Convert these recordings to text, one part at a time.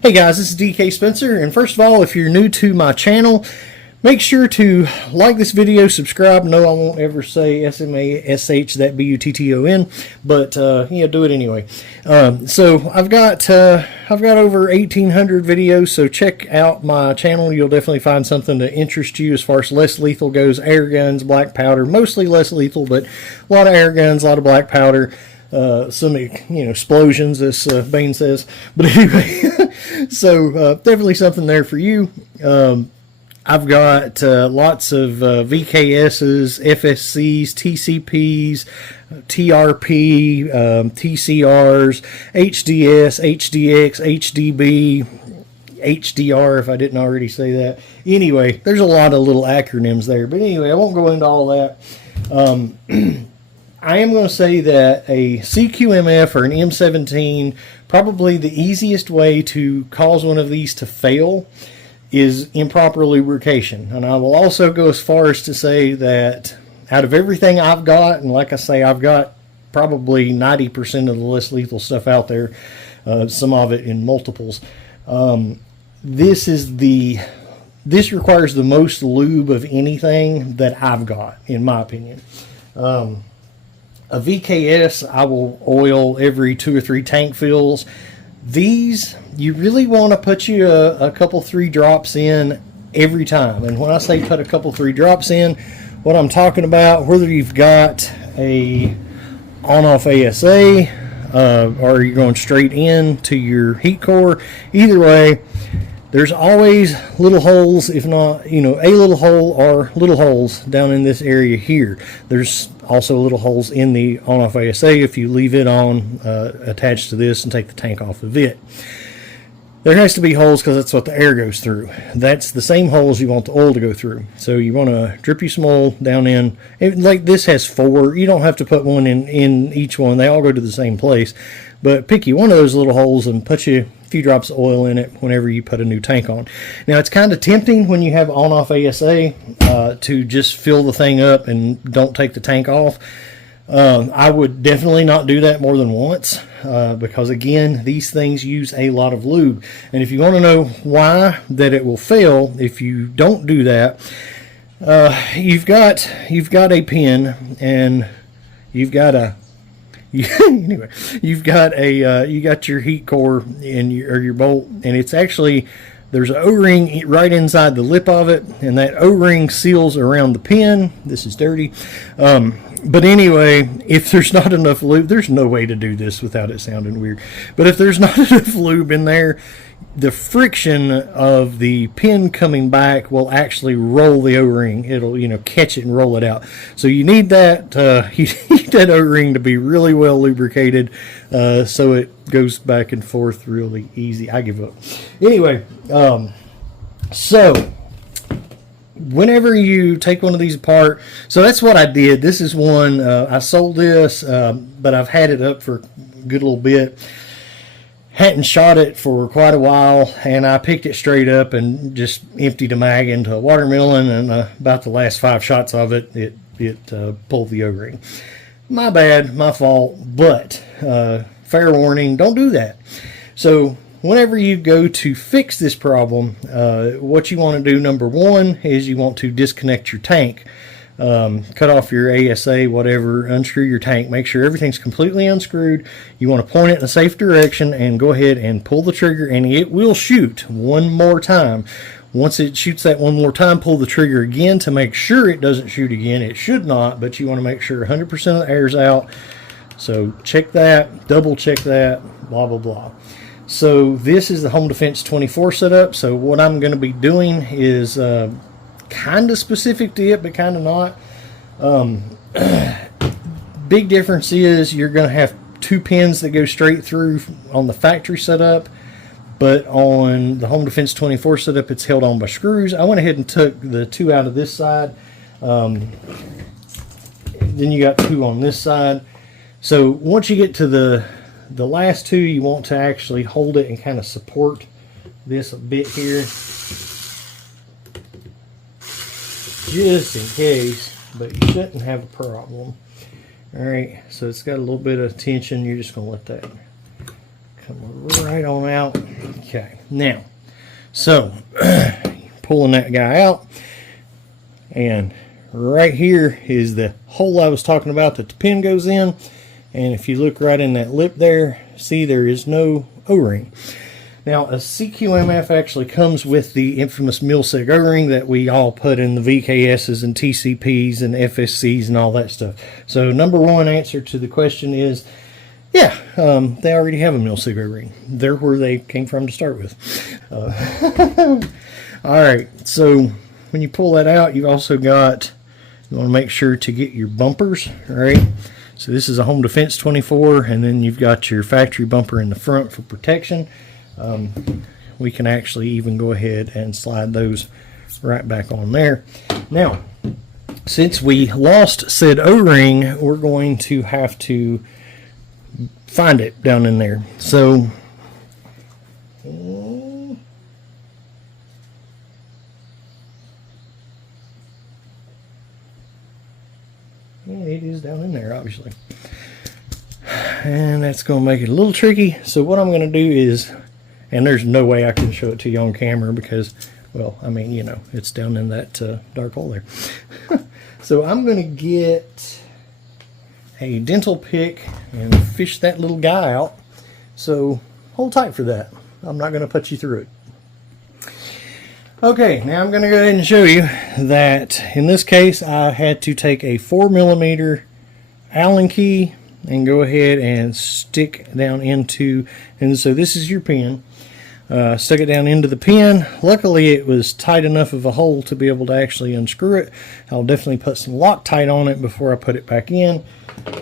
Hey guys, this is DK Spencer, and first of all, if you're new to my channel, make sure to like this video, subscribe. No, I won't ever say S-M-A-S-H, that B-U-T-T-O-N, but yeah, do it anyway. So I've got over 1,800 videos, so check out my channel. You'll definitely find something to interest you as far as less lethal goes. Air guns, black powder, mostly less lethal, but a lot of air guns, a lot of black powder. Some explosions, as Bane says, but anyway, so definitely something there for you. I've got lots of VKSs, FSCs, TCPs, TRP, TCRs, HDS, HDX, HDB, HDR, if I didn't already say that. Anyway, there's a lot of little acronyms there, but anyway, I won't go into all that. I am going to say that a CQMF or an M17, probably the easiest way to cause one of these to fail is improper lubrication. And I will also go as far as to say that out of everything I've got, and like I say, I've got probably 90% of the less lethal stuff out there, some of it in multiples, this requires the most lube of anything that I've got, in my opinion. A VKS, I will oil every 2 or 3 tank fills. These, you really want to put you a couple, 3 drops in every time. And when I say put a couple, 3 drops in, what I'm talking about, whether you've got a on-off ASA or you're going straight in to your heat core, either way, there's always little holes, if not, a little hole or little holes down in this area here. There's also little holes in the on-off ASA if you leave it on attached to this and take the tank off of it. There has to be holes because that's what the air goes through. That's the same holes you want the oil to go through. So you want to drip you some oil down in. Like this has 4. You don't have to put one in each one. They all go to the same place. But pick you one of those little holes and put you a few drops of oil in it whenever you put a new tank on. Now it's kind of tempting when you have on-off ASA to just fill the thing up and don't take the tank off. I would definitely not do that more than once because again, these things use a lot of lube. And if you want to know why that it will fail if you don't do that, you've got a pin and you've got a anyway, you got your heat core and your bolt, and it's actually, there's an O-ring right inside the lip of it, and that O-ring seals around the pin. This is dirty. But anyway, if there's not enough lube, there's no way to do this without it sounding weird. But if there's not enough lube in there, the friction of the pin coming back will actually roll the O-ring. It'll, catch it and roll it out. So you need that, that O-ring to be really well lubricated, so it goes back and forth really easy. I give up. Anyway, so whenever you take one of these apart, so that's what I did. This is one, I sold this, but I've had it up for a good little bit. Hadn't shot it for quite a while, and I picked it straight up and just emptied a mag into a watermelon, and about the last 5 shots of it, it pulled the O-ring. My bad, my fault, but fair warning, don't do that. So whenever you go to fix this problem, what you want to do, number 1, is you want to disconnect your tank. Cut off your ASA, whatever, unscrew your tank, make sure everything's completely unscrewed. You want to point it in a safe direction and go ahead and pull the trigger, and it will shoot one more time. Once it shoots that one more time, pull the trigger again to make sure it doesn't shoot again. It should not, but you want to make sure 100% of the air's out. So check that, double check that, blah, blah, blah. So this is the Home Defense 24 setup. So what I'm going to be doing is kind of specific to it, but kind of not. Big difference is you're going to have 2 pins that go straight through on the factory setup, but on the Home Defense 24 setup, it's held on by screws. I went ahead and took the 2 out of this side. Then you got 2 on this side. So once you get to the last 2, you want to actually hold it and kind of support this a bit here, just in case, but you shouldn't have a problem. Alright, so it's got a little bit of tension. You're just going to let that come right on out. Okay, now, so pulling that guy out, and right here is the hole I was talking about that the pin goes in. And if you look right in that lip there, see there is no O-ring. Now, a CQMF actually comes with the infamous Milsig O-ring that we all put in the VKSs and TCPs and FSCs and all that stuff. So number one answer to the question is, yeah, they already have a Milsig O-ring. They're where they came from to start with. All right, so when you pull that out, you've also got, you want to make sure to get your bumpers, all right? So this is a Home Defense 24, and then you've got your factory bumper in the front for protection. We can actually even go ahead and slide those right back on there. Now, since we lost said O-ring, we're going to have to find it down in there. So, it is down in there, obviously. And that's going to make it a little tricky. So what I'm going to do is, and there's no way I can show it to you on camera because, well, I mean, you know, it's down in that dark hole there. So I'm going to get a dental pick and fish that little guy out. So hold tight for that. I'm not going to put you through it. Okay, now I'm going to go ahead and show you that in this case I had to take a 4mm Allen key and go ahead and stick down into, and so this is your pin. Stuck it down into the pin. Luckily it was tight enough of a hole to be able to actually unscrew it. I'll definitely put some Loctite on it before I put it back in.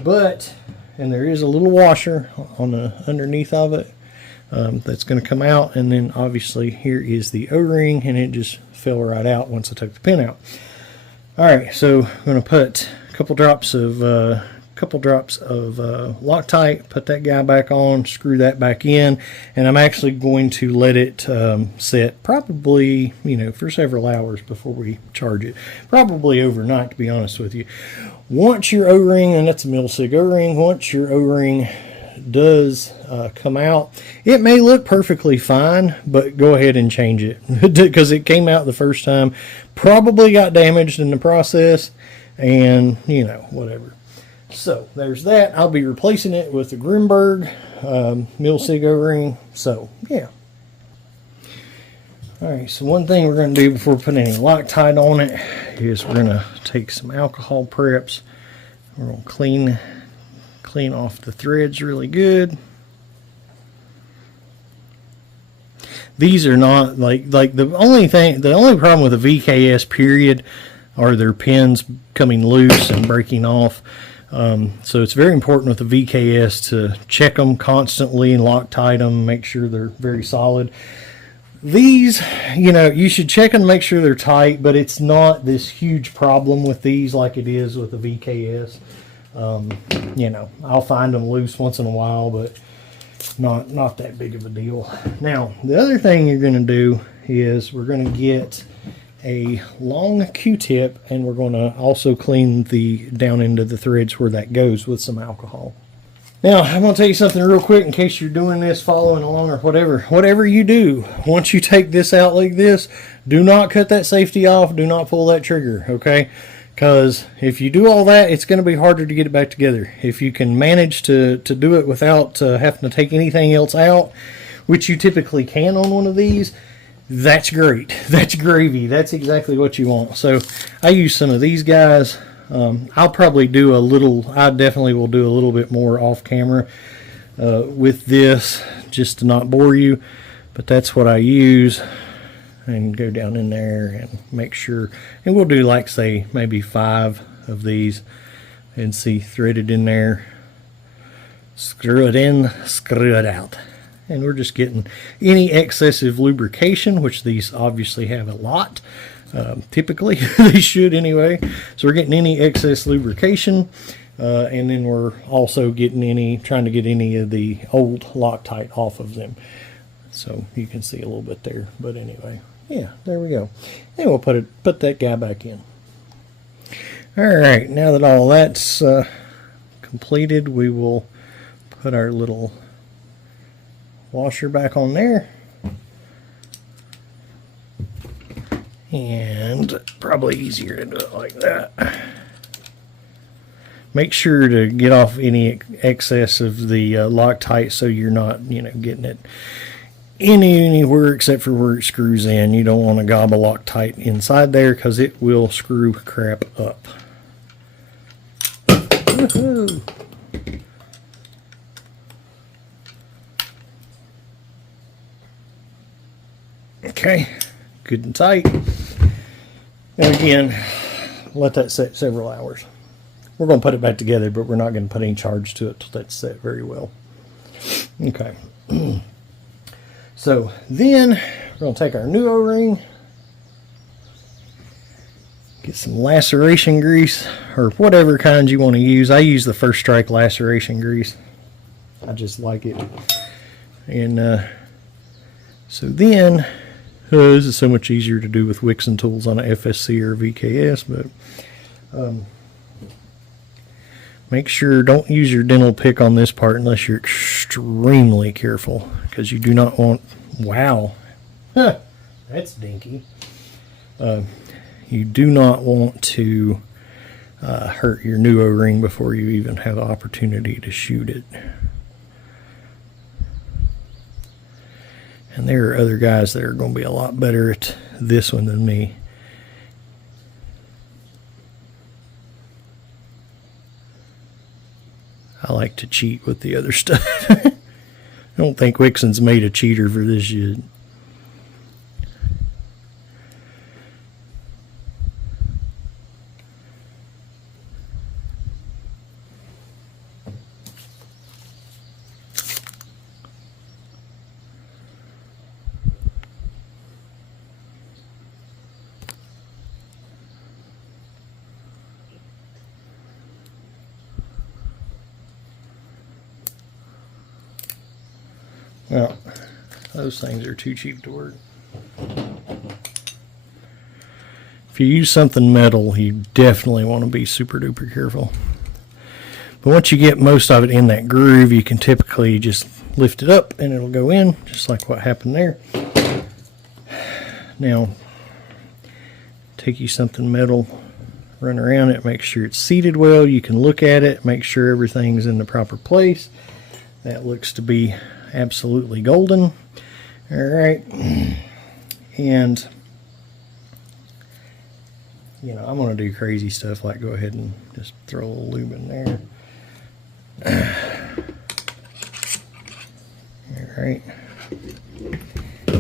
But, and there is a little washer on the underneath of it that's going to come out, and then obviously here is the O-ring, and it just fell right out once I took the pin out. Alright, so I'm going to put a couple drops of Loctite, put that guy back on, screw that back in, and I'm actually going to let it set probably, you know, for several hours before we charge it. Probably overnight, to be honest with you. Once your O-ring, and that's a Milsig O-ring, once your O-ring does come out, it may look perfectly fine, but go ahead and change it because it came out the first time, probably got damaged in the process, and you know, whatever. So there's that. I'll be replacing it with the Grimberg Milsig O-ring. So yeah. Alright, so one thing we're going to do before we put any Loctite on it is we're going to take some alcohol preps. We're going to clean off the threads really good. These are not like the only problem with a VKS period are their pins coming loose and breaking off. So it's very important with the VKS to check them constantly and Loctite them, make sure they're very solid. These, you know, you should check and make sure they're tight, but it's not this huge problem with these like it is with the VKS. You know, I'll find them loose once in a while, but not that big of a deal. Now, the other thing you're going to do is we're going to get a long Q-tip, and we're going to also clean the down into the threads where that goes with some alcohol. Now, I'm going to tell you something real quick in case you're doing this, following along or whatever you do. Once you take this out like this, do not cut that safety off, do not pull that trigger, okay? Because if you do all that, it's going to be harder to get it back together. If you can manage to do it without having to take anything else out, which you typically can on one of these, that's great. That's gravy. That's exactly what you want. So I use some of these guys. I'll probably do I definitely will do a little bit more off camera with this, just to not bore you, but that's what I use. And go down in there and make sure, and we'll do like say maybe 5 of these and see threaded in there, screw it in, screw it out, and we're just getting any excessive lubrication, which these obviously have a lot. Typically they should anyway, so we're getting any excess lubrication, and then we're also getting trying to get any of the old Loctite off of them. So you can see a little bit there, but anyway, yeah, there we go. And we'll put that guy back in. Alright, now that all that's completed, we will put our little washer back on there. And probably easier to do it like that. Make sure to get off any excess of the Loctite so you're not, you know, getting it anywhere except for where it screws in. You don't want to gob a Loctite inside there because it will screw crap up. Woohoo! Okay, good and tight. And again, let that set several hours. We're going to put it back together, but we're not going to put any charge to it till that's set very well. Okay. So then we're going to take our new O-ring, get some laceration grease or whatever kind you want to use. I use the First Strike laceration grease. I just like it. And so then, this is so much easier to do with Wixon tools on a FSC or VKS, but make sure don't use your dental pick on this part unless you're extremely careful, because you do not want, wow, huh, that's dinky. You do not want to hurt your new O-ring before you even have the opportunity to shoot it. And there are other guys that are going to be a lot better at this one than me. I like to cheat with the other stuff. I don't think Wixon's made a cheater for this yet. Well, those things are too cheap to work. If you use something metal, you definitely want to be super duper careful. But once you get most of it in that groove, you can typically just lift it up and it'll go in, just like what happened there. Now, take you something metal, run around it, make sure it's seated well. You can look at it, make sure everything's in the proper place. That looks to be absolutely golden. All right, and you know, I'm going to do crazy stuff like go ahead and just throw a little lube in there. All right,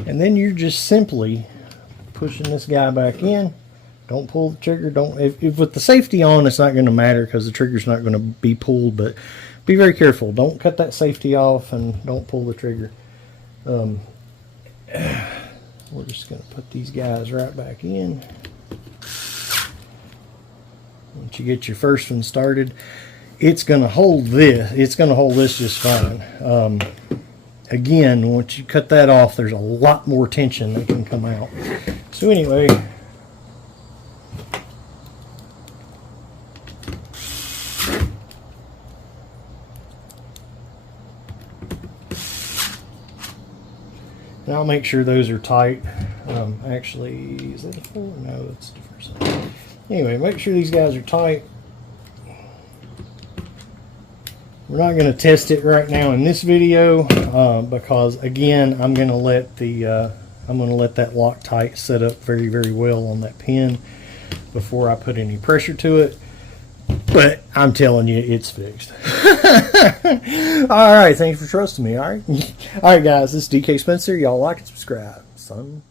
and then you're just simply pushing this guy back in. Don't pull the trigger. Don't, if with the safety on, it's not going to matter because the trigger's not going to be pulled, but be very careful. Don't cut that safety off and don't pull the trigger. We're just going to put these guys right back in. Once you get your first one started, it's going to hold this. It's going to hold this just fine. Again, once you cut that off, there's a lot more tension that can come out. So anyway, and I'll make sure those are tight. Actually, is that a 4? No, that's the first side. Anyway, make sure these guys are tight. We're not going to test it right now in this video because again, I'm going to let that Loctite set up very, very well on that pin before I put any pressure to it. But I'm telling you, it's fixed. All right, thanks for trusting me. All right, guys, this is DK Spencer. Y'all like and subscribe, son.